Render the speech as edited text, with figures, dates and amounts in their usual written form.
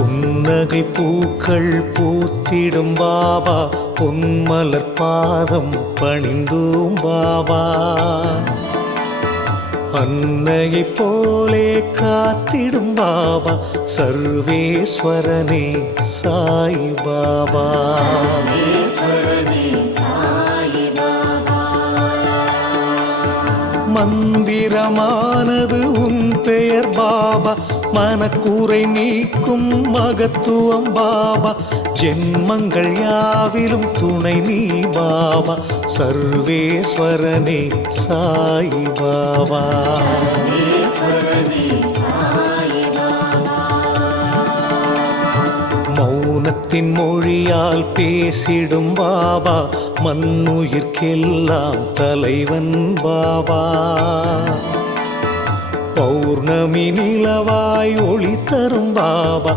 புன்னகை பூக்கள் பூத்திடும் பாபா, பொன்மலர் பாதம் பணிந்தோம் பாபா. அன்னையைப் போலே காத்திடும் பாபா, சர்வேஸ்வரனே சாய் பாபா. மந்திரமானது உன் பெயர் பாபா, மனக்கூரை நீக்கும் மகத்துவம் பாபா. ஜென்மங்கள் யாவிலும் துணை நீ பாபா, சர்வேஸ்வரனே சாய் பாபா. மௌனத்தின் மொழியால் பேசிடும் பாபா, மண்ணுயிர்க்கெல்லாம் தலைவன் பாபா. பௌர்ணமி நிலவாய் ஒளி தரும் பாபா,